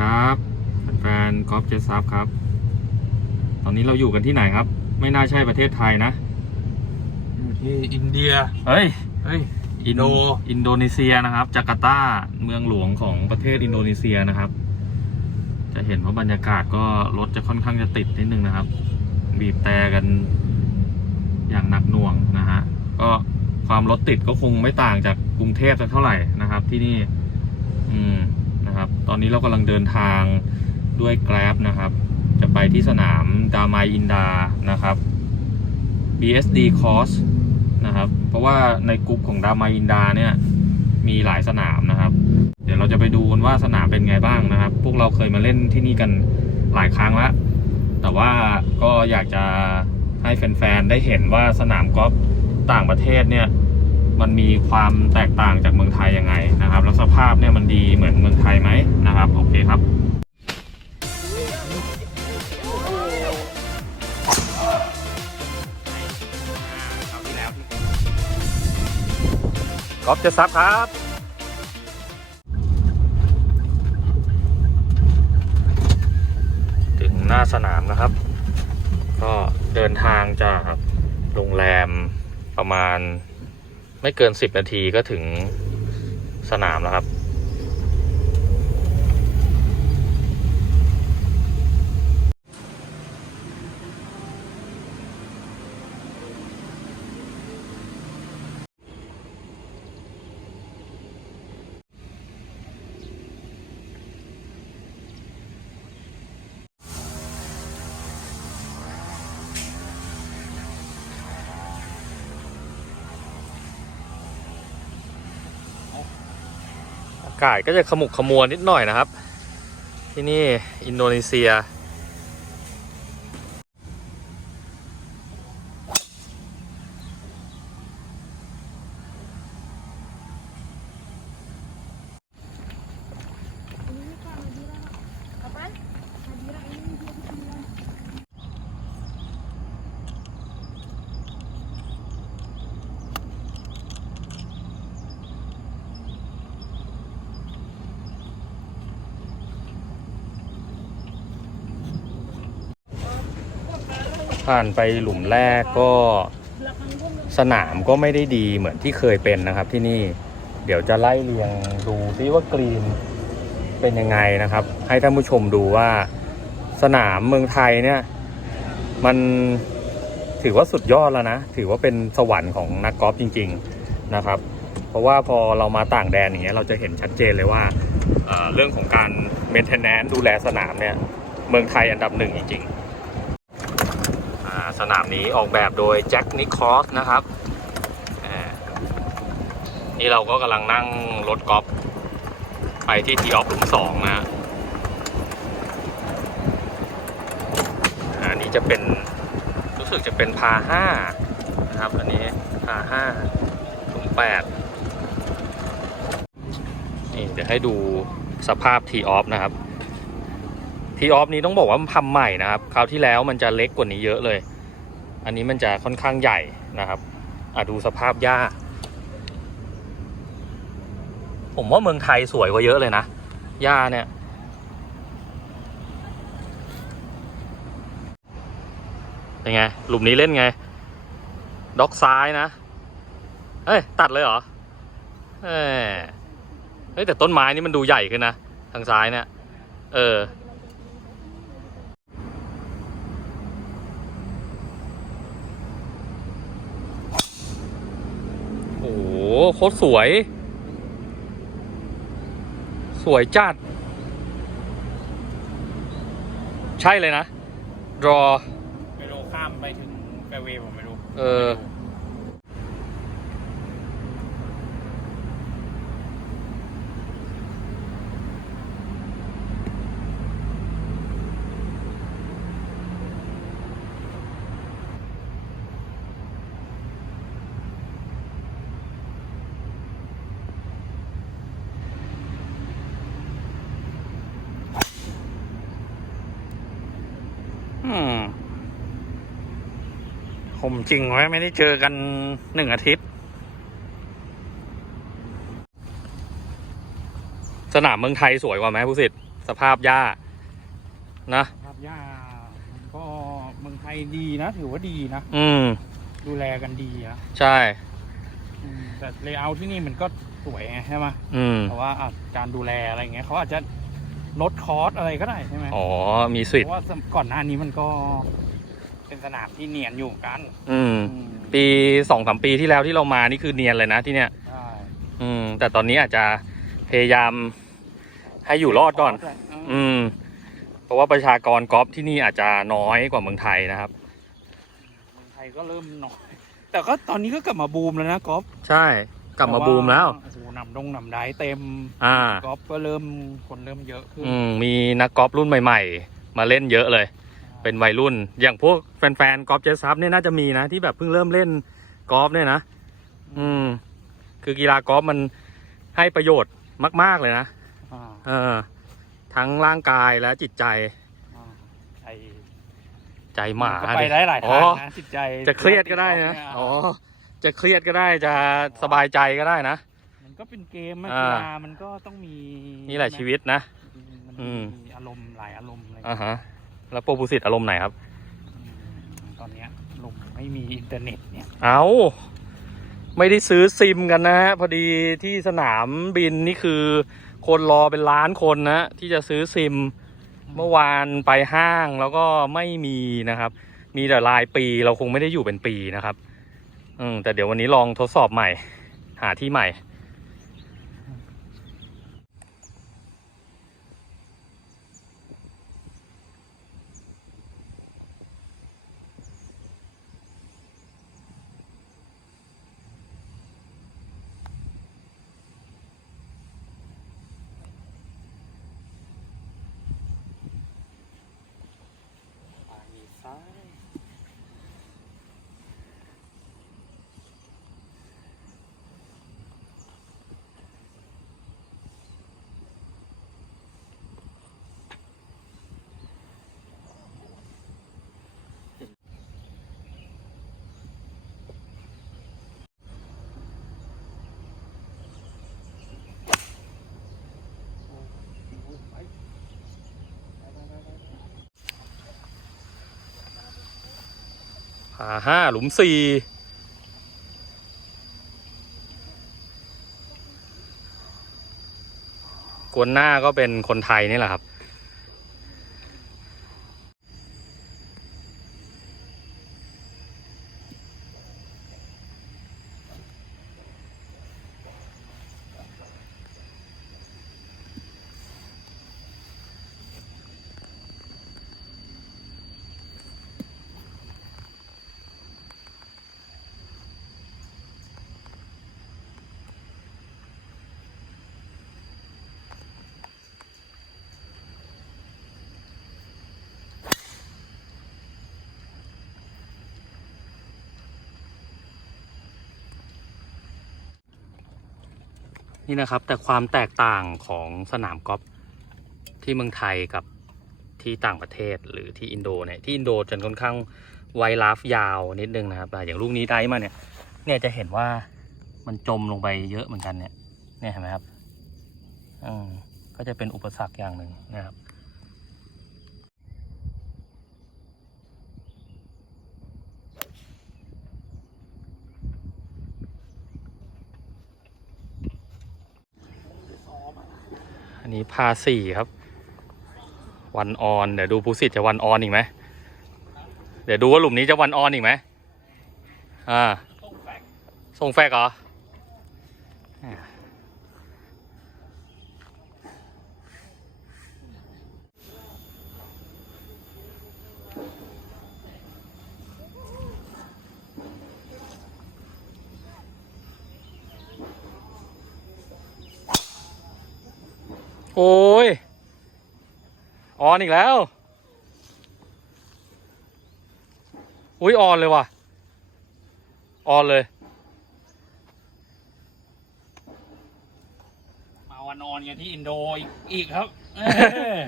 ครับแฟนกอล์ฟเจสซับครับ ตอนนี้เราอยู่กันที่ไหนครับ ไม่น่าใช่ประเทศไทยนะ อยู่ที่อินเดีย เฮ้ย เฮ้ย อินโด อินโดนีเซียนะครับ จาการ์ตา เมืองหลวงของประเทศอินโดนีเซียนะครับ จะเห็นว่าบรรยากาศก็รถจะค่อนข้างจะติดนิดนึงนะครับ บีบแต่กันอย่างหนักหน่วงนะฮะ ก็ความรถติดก็คงไม่ต่างจากกรุงเทพสักเท่าไหร่นะครับ ที่นี่ อืมนะครับ ตอนนี้เรากำลังเดินทางด้วย Grab นะครับ จะไปที่สนามดามายอินดานะครับ BSD Course นะครับ เพราะว่าในกลุ่มของดามาอินดาเนี่ยมีหลายสนามนะครับ เดี๋ยวเราจะไปดูกันว่าสนามเป็นไงบ้างนะครับ พวกเราเคยมาเล่นที่นี่กันหลายครั้งแล้ว แต่ว่าก็อยากจะให้แฟนๆ ได้เห็นว่าสนามกอล์ฟต่างประเทศเนี่ย มันมีความแตกต่างจากเมืองไทยยังไงนะครับแล้วสภาพเนี่ยมันดีเหมือนเมืองไทยไหมนะครับโอเคครับกอล์ฟจะซับครับถึงหน้าสนามนะครับ ก็เดินทางจากโรงแรมประมาณ ไม่เกินสิบนาทีก็ถึงสนามแล้วครับากาศก็จะขมุกขมัวนิดหน่อยนะครับ ที่นี่อินโดนีเซีย ผ่านไปหลุมแรกก็สนามก็ไม่ได้ดีเหมือนที่เคยเป็นนะครับที่นี่เดี๋ยวจะไล่เรียงดูซิว่ากรีนเป็นยังไงนะครับ ให้ท่านผู้ชมดูว่าสนามเมืองไทยเนี่ย มันถือว่าสุดยอดแล้วนะ ถือว่าเป็นสวรรค์ของนักกอล์ฟจริง ๆนะครับ เพราะว่าพอเรามาต่างแดนอย่างเงี้ยเราจะเห็นชัดเจนเลยว่าเรื่องของการเมนเทนแนนดูแลสนามเนี่ย เมืองไทยอันดับหนึ่งจริงๆ สนามนี้ออกแบบโดยแจ็คนิคอสนะครับนี่เราก็กำลังนั่งรถกอล์ฟไปที่ทีออฟหลุมสองนะอันนี้จะเป็นรู้สึกจะเป็นพาห้านะครับอันนี้พาห้าหลุมแปดนี่เดี๋ยวให้ดูสภาพทีออฟนะครับทีออฟนี้ต้องบอกว่ามันทำใหม่นะครับ คราวที่แล้วมันจะเล็กกว่านี้เยอะเลย อันนี้มันจะค่อนข้างใหญ่นะครับอะดูสภาพหญ้า ผมว่าเมืองไทยสวยกว่าเยอะเลยนะหญ้าเนี่ย เป็นไง หลุมนี้เล่นไง ด็อกซ้ายนะ เอ้ย ตัดเลยเหรอ เอ้ยเฮ้ยแต่ต้นไม้นี่มันดูใหญ่ขึ้นนะ ทางซ้ายเนี่ย เออ โอ้โหโคตรสวย สวยจัด ใช่เลยนะ รอ ไม่รู้ข้ามไปถึงแฟร์เวย์ผมไม่รู้ เอออืมผม จริงไว้ไม่ได้เจอกันหนึ่งอาทิตย์ สนามเมืองไทยสวยกว่าไหมผู้สิทธิ์สสภาพหญ้า นะภาพหญ้ามันก็เมืองไทยดีนะ ถือว่าดีนะอืม ดูแลกันดีอะใช่ อืมแต่เลเยอร์ที่นี่มันก็สวยไงใช่ไหมอืมแต่ว่าอะการดูแลอะไรเงี้ยเขาอาจจะลดคอสอะไรก็ได้ใช่ไหม อ๋อมีสวิตเพราะว่าก่อนหน้านี้มันก็ เป็นสนามที่เนียนอยู่กันอืมอืม ปีสองสามปีที่แล้วที่เรามานี่คือเนียนเลยนะที่เนี้ยใช่อืม แต่ตอนนี้อาจจะพยายามให้อยู่รอดก่อนคสะอืมอืม เพราะว่าประชากรกอล์ฟที่นี่อาจจะน้อยกว่าเมืองไทยนะครับ เมืองไทยก็เริ่มน้อย แต่ก็ตอนนี้ก็กลับมาบูมแล้วนะกอล์ฟใช่ กลับมาบูมแล้ว โอ้โหนำดงนำได้เต็มอ่า กอล์ฟก็เริ่มคนเริ่มเยอะขึ้น อืม มีนักกอล์ฟรุ่นใหม่ ๆ มาเล่นเยอะเลย เป็นวัยรุ่น อย่างพวกแฟนๆกอล์ฟเจสซับเนี่ยน่าจะมีนะ ที่แบบเพิ่งเริ่มเล่นกอล์ฟเนี่ยนะ อืม คือกีฬากอล์ฟมันให้ประโยชน์มาก ๆ เลยนะอ่าเออ ทั้งร่างกายและจิตใจอ่าไอใจหมาก็ไปดิ ได้หลายอ๋ทางอนะจิตใจจะเครียดก็ได้นะเยอ๋อ จะเครียดก็ได้ จะสบายใจก็ได้นะ มันก็เป็นเกมอะอ่า กีฬามันก็ต้องมีนี่แหละชีวิตนะ มันอืมมีอารมณ์หลายอารมณ์อะไรอ่าฮะ แล้วโปรบุสิตอารมณ์ไหนครับอืมตอนเนี้ยลมไม่มีอินเทอร์เน็ตเนี่ย เอาไม่ได้ซื้อซิมกันนะฮะพอดีที่สนามบินนี่คือ คนรอเป็นล้านคนนะ ที่จะซื้อซิม เมื่อวานไปห้างแล้วก็ไม่มีนะครับ มีแต่รายปีเราคงไม่ได้อยู่เป็นปีนะครับ อืมแต่เดี๋ยววันนี้ลองทดสอบใหม่ หาที่ใหม่ หาห้าหลุมสี่กวนหน้าก็เป็นคนไทยนี่แหละครับ นี่นะครับ แต่ความแตกต่างของสนามกอล์ฟที่เมืองไทยกับที่ต่างประเทศหรือที่อินโดเนี่ยที่อินโดจะค่อนข้างไวลาฟยาวนิดนึงนะครับอะอย่างลูกนี้ได้มาเนี่ย เนี่ยจะเห็นว่ามันจมลงไปเยอะเหมือนกันเนี่ย เนี่ยเห็นไหมครับอืมก็จะเป็นอุปสรรคอย่างหนึ่งนะครับ นี้พาสี่ครับ วันออนเดี๋ยวดูภูสิทธิ์จะวันออนอีกไหมเดี๋ยวดูว่าหลุมนี้จะวันออนอีกไหมอ่าส่งแฟกเหรออ่าโอ้ย ออนอีกแล้ว อุ้ยออนเลยว่ะ ออนเลยมาวันออนกันที่อินโดอีกอีกครับเออ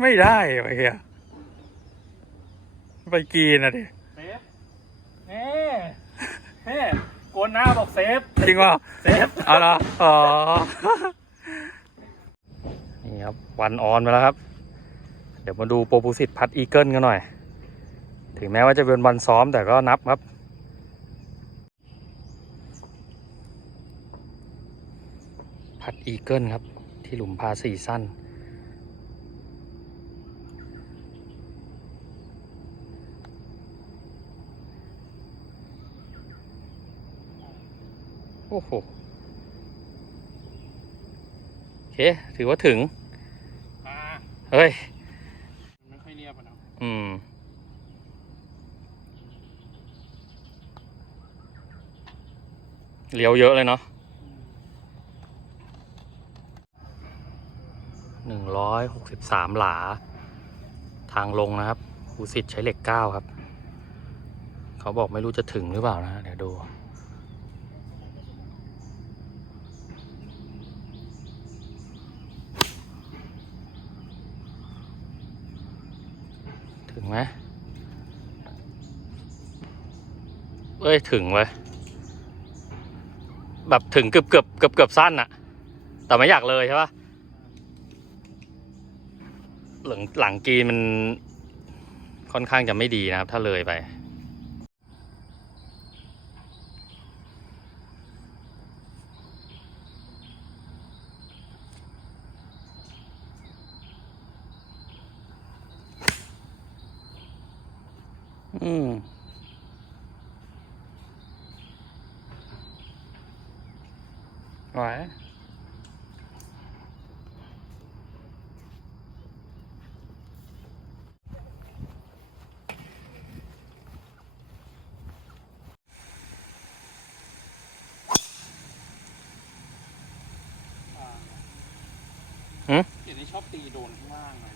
ไม่ได้ไปเฮียไปกินอะดิเซฟเฮ้เฮ้โกนหน้าบอกเซฟ จริงว่าเซฟ เอาละอ๋อ นี่ครับ วันออนไปแล้วครับ เดี๋ยวมาดูโปรปูสิตพัดอีเกิลกันหน่อย ถึงแม้ว่าจะเป็นวันซ้อมแต่ก็นับครับพัดอีเกิลครับ ที่หลุมพาสี่สั้น อ้โหโอเค ถือว่าถึงอ่าเฮ้ยมันไม่ค่อยเรียบอะเนาะอืมเลี้ยวเยอะเลยเนาะหนึ่งร้อยหกสิบสามหลา ทางลงนะครับครูสิทธิ์ใช้เหล็กเก้าครับ เขาบอกไม่รู้จะถึงหรือเปล่านะ เดี๋ยวดู ไหมเอ้ย ถึงเว้ยแบบถึงเกือบเกือบเกือบเกือบสั้นอะแต่ไม่อยากเลยใช่ปะหลังหลังกรีนมันค่อนข้างจะไม่ดีนะครับ ถ้าเลยไป อืมไหวหืม เดี๋ยวนี้ชอบตีโดนข้างล่างเลยนะ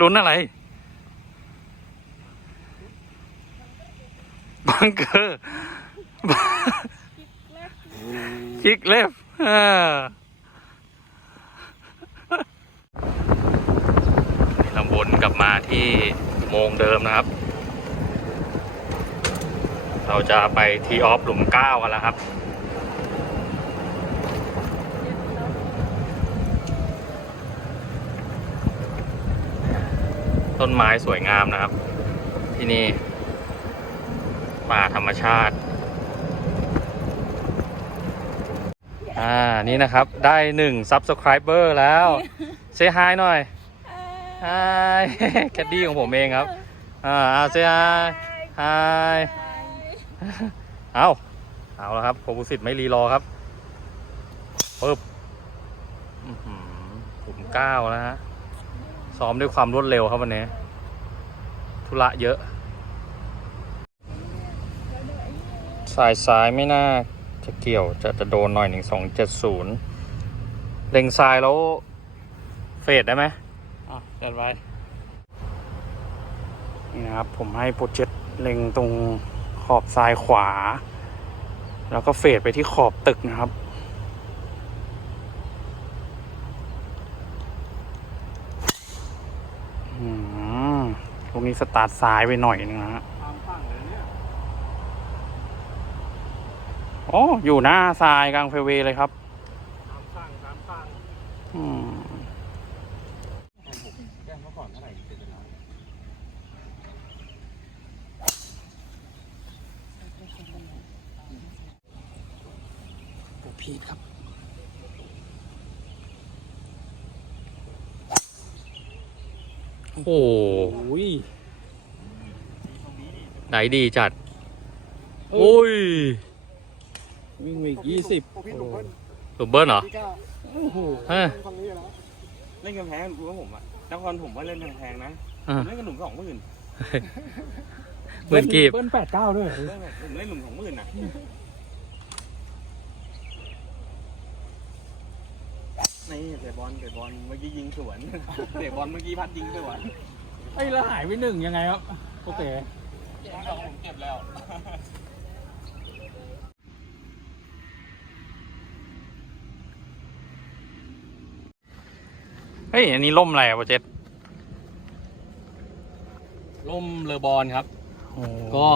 ลุ้นอะไร บังเกอร์คิกเล็บอ่านี่เราวนกลับมาที่อุโมงค์เดิมนะครับ เราจะไปทีออฟหลุมเก้ากันแล้วครับ ต้นไม้สวยงามนะครับ ที่นี่ ป่าธรรมชาติ อ่า นี่นะครับ ได้หนึ่ง subscriber แล้วเซฮายหน่อยฮายแคดดี้ของผมเองครับ อ่าเซฮายฮายเอาเอาแล้วครับโปรบุสิตไม่รีรอครับปึ๊บอื้อหือขุมเก้าแล้วฮะ ซ้อมด้วยความรวดเร็วครับวันนี้ ธุระเยอะ สายซ้ายไม่น่าจะเกี่ยวจะจะโดนหน่อยหนึ่งสองเจ็ดศูนย์เล็งซ้ายแล้วเฟดได้ไหมอะจัดไว้ นี่นะครับ ผมให้โปรเจกต์เล็งตรงขอบซ้ายขวา แล้วก็เฟดไปที่ขอบตึกนะครับ อืมตรง นี้สตาร์ทซ้ายไปหน่อยนึงนะฮะอ๋ออยู่หน้าทรายกลางเฟรเวย์เลยครับอืมโอ้พีทครับโอ้โห ไหนดีจัด โอ้ยวิ่งไปอีกยี่สิบหลุมเบิ้ลเหรอโอ้โหเฮ้ยเล่นกำแพงรู้ว่าผมอะนครผมว่าเล่นแพงๆนะอ่าผมเล่นกับหนุ่มสองหมื่นหมื่นกีบ เบิ้ลแปดเก้าด้วยผมเล่นหลุมสองหมื่นนะนี่เตะบอลเตะบอลเมื่อกี้ยิงสวนเตะบอลเมื่อกี้พัดยิงสวน ไอ้ยแล้วหายไปหนึ่งยังไงครับ โอเค ผมเก็บแล้วเฮ้ย อันนี้ล่มอะไรอะโปรเจกต์ร่มเลอบอลครับก็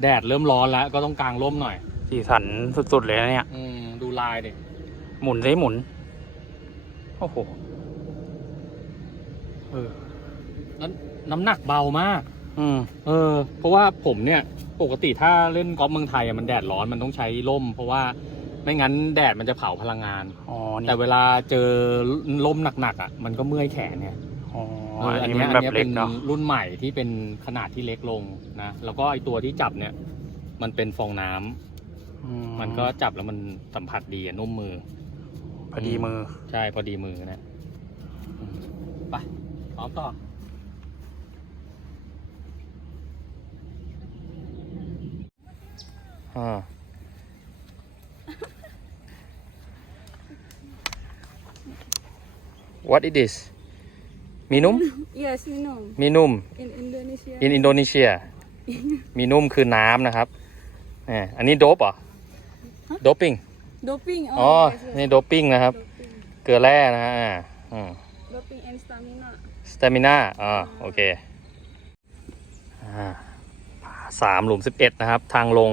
แดดเริ่มร้อนแล้ว ก็ต้องกางร่มหน่อย สีสันสุด ๆ เลยนะเนี่ย อืม ดูลายดิหมุนซิหมุน โอ้โห เออ แล้วน้ำหนักเบามาก อืมเออ เพราะว่าผมเนี่ยปกติถ้าเล่นกอล์ฟเมืองไทยอะมันแดดร้อนมันต้องใช้ร่ม เพราะว่าไม่งั้นแดดมันจะเผาพลังงาน อ๋อนี่แต่เวลาเจอร่มหนักๆอะมันก็เมื่อยแขนเนี่ยอ๋อเอออัอันนนี้เนี้มัยนอัแบนบเนี้ยเล็เป็กนเนาะรุ่นใหม่ที่เป็นขนาดที่เล็กลงนะแล้วก็ไอตัวที่จับเนี่ย มันเป็นฟองน้ำอืมันก็จับแล้วมันสัมผัสดีอะนุ่มมือ พอดีมือ ใช่พอดีมือนะอืมไปพร้อมต่อ อ่า What is this มีนุ่ม Yes, we know. มีนุ่ม In Indonesia. in Indonesia มีนุ่มคือน้ำนะครับเนี่ยอันนี้โดปเหรอโดปิ้ง Doping. อ๋อ Oh, yes, yes. นี่โดปิ้งนะครับ Doping. เกลือแร่นะฮะอ่าอืม Doping and stamina. สเตมิน่าอ่าโอเคอ่าสามหลุมสิบเอ็ดนะครับ ทางลง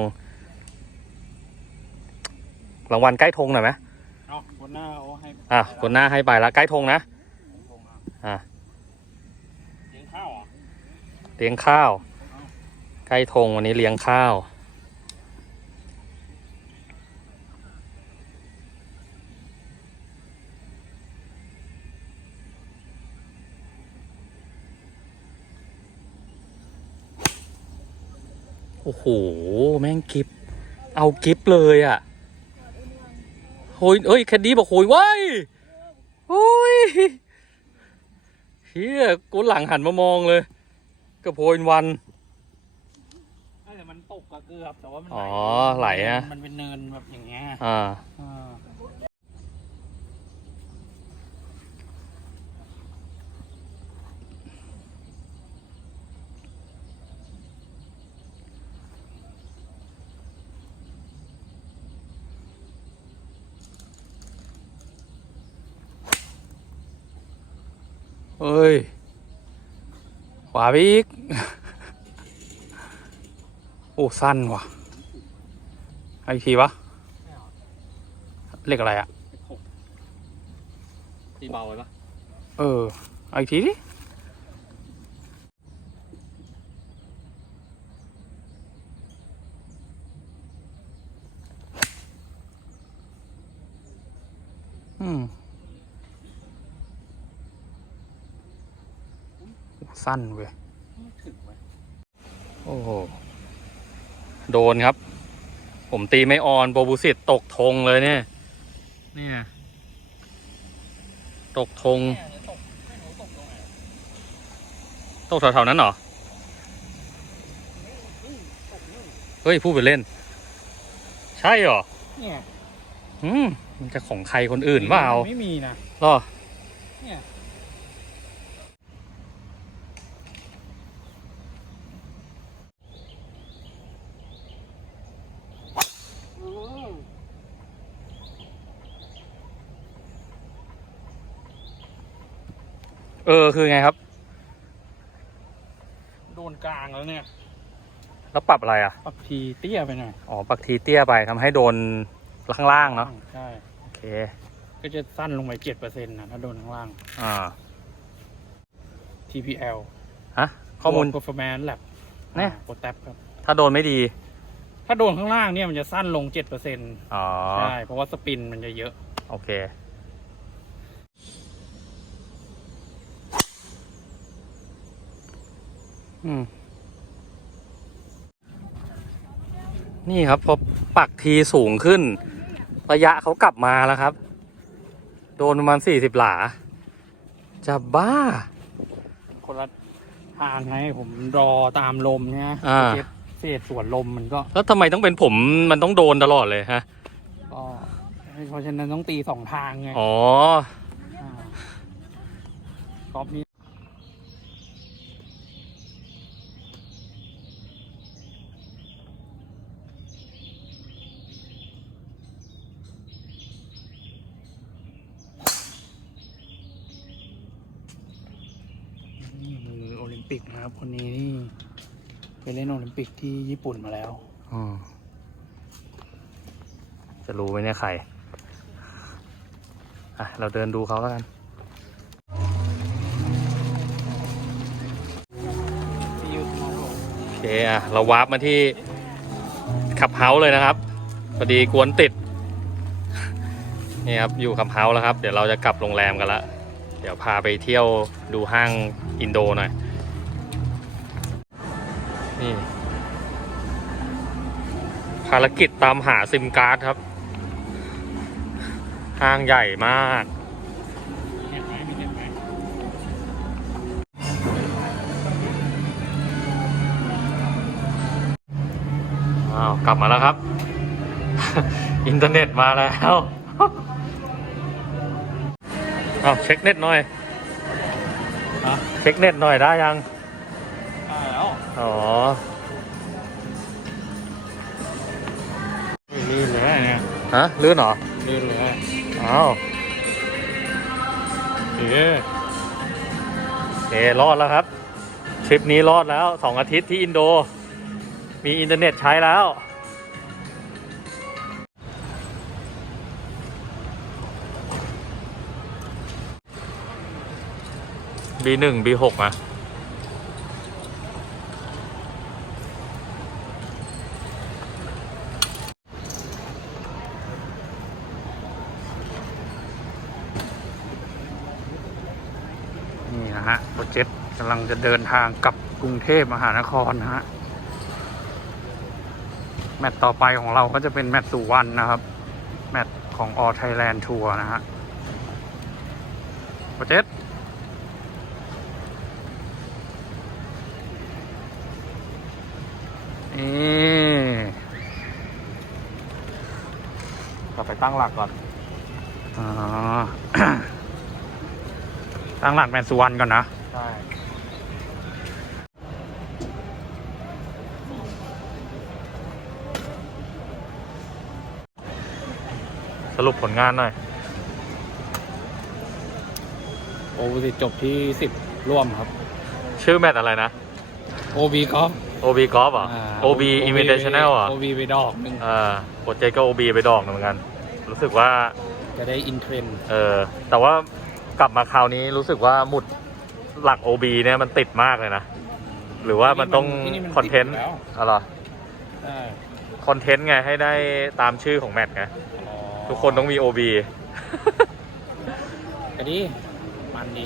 รางวัลใกล้ธงหน่อยไหมเอาคนหน้าโอ้ให้อะคนหน้าให้ไปละใกล้ธงนะอะเลี้ยงข้าวอะเลี้ยงข้าว ใกล้ธงวันนี้เลี้ยงข้าวโอ้โห แม่งกิฟเอากิฟเลยอะ โอ้ยเอ้ยแคดดี้บอกโหยว้ายโอ้ยเฮียกูหลังหันมามองเลยกระโพยวัน แต่มันตกกระเกือบแต่ว่ามันอ๋อไหลนะมันเป็นเนินแบบอย่างเงี้ยอ่าอ่า เอ้ยขวาไปอีก โอ้ สั้นว่ะเอาอีกทีวะเลขอะไรอะตีเบาไว้ปะเออเอาอีกทีดิ สั้นเว้ยโอ้โห โดนครับ ผมตีไม่ออนโบบูสิตตกธงเลยเนี่ย เนี่ย ตกธงตกแถวๆนั้นเหรอ เฮ้ย พูดไปเล่น ใช่เหรอ เนี่ย อืม มันจะของใครคนอื่นเปล่า ไม่มีนะหรอ เนี่ย เออคือไงครับ โดนกลางแล้วเนี่ย แล้วปรับอะไรอะปักทีเตี้ยไปหน่อยอ๋อปักทีเตี้ยไปทำให้โดนข้างล่างเนาะใช่ โอเค ก็จะสั้นลงไปเจ็ดเปอร์เซ็นต์นะถ้าโดนข้างล่าง อ่า TPL ฮะข้อมูล performance lab เนี่ย โปรแทบครับ ถ้าโดนไม่ดี ถ้าโดนข้างล่างเนี่ยมันจะสั้นลงเจ็ดเปอร์เซ็นต์อ๋อใช่ เพราะว่าสปินมันจะเยอะ โอเค อืม นี่ครับพอปักทีสูงขึ้น ระยะเขากลับมาแล้วครับ โดนประมาณสี่สิบหลา จะบ้า คนละทางไงผมรอตามลมใช่ไหมอ่าเจ็บเศษส่วนลมมันก็แล้วทำไมต้องเป็นผมมันต้องโดนตลอดเลยฮะ ก็เพราะฉะนั้นต้องตีสองทางไงอ๋อกอล์ฟนี้นี่มือโอลิมปิกนะ ครันนี้นี่ไปเล่นโอลิมปิกที่ญี่ปุ่นมาแล้วอืมจะรู้ไหมเนี่ยใคร อะ เราเดินดูเขาแล้วกัน โอเคอะ เราวาร์ปมาที่ขับเฮาเลยนะครับพอดีกวนติด นี่ครับ อยู่ขับเฮาแล้วครับ เดี๋ยวเราจะกลับโรงแรมกันละ เดี๋ยวพาไปเที่ยวดูห้างอินโดหน่อย นี่ ภารกิจตามหาซิมการ์ดครับ ห้างใหญ่มากเห็นไหมมีเห็นไหมอ้าวกลับมาแล้วครับ อินเทอร์เน็ตมาแล้วอ้าวเช็คเน็ตหน่อยฮะเช็คเน็ตหน่อยได้ยังได้แล้ว อ๋อ ลื่นเลยเนี่ยฮะลื่นเหรอ ลื่นเลยอ้าวเอ๊ะโอเครอดแล้วครับ ทริปนี้รอดแล้วสองอาทิตย์ที่อินโด มีอินเทอร์เน็ตใช้แล้ว B หนึ่ง B หกอะ ฮะโปรเจกต์กำลังจะเดินทางกลับกรุงเทพมหานครนะฮะ แมตต์ต่อไปของเราก็จะเป็นแมตต์สุวรรณนะครับ แมตต์ของ All Thailand Tour นะฮะโปรเจกต์นี่กลับไปตั้งหลักก่อน อ๋อ ตั้งหลักแมตต์สุวรรณก่อนนะ ใช่สรุปผลงานหน่อย โอวิจบที่สิบร่วมครับ ชื่อแมตช์อะไรนะ โอบีกอล์ฟ OB Golf เหรอ OB Invitational เหรอโอบีไปดอกหนึ่งอ่าโปรเจกต์ก็ OB ไปดอกหนึ่งเหมือนกัน รู้สึกว่า จะได้อินเทรนด์เออแต่ว่า กลับมาคราวนี้รู้สึกว่าหมุดหลัก OB เนี่ยมันติดมากเลยนะ หรือว่ามันต้องคอนเทนต์อะไรอใช่คอนเทนต์ไงให้ได้ตามชื่อของแมตช์ไงทุกคนต้องมี OB ก็ดีมันดี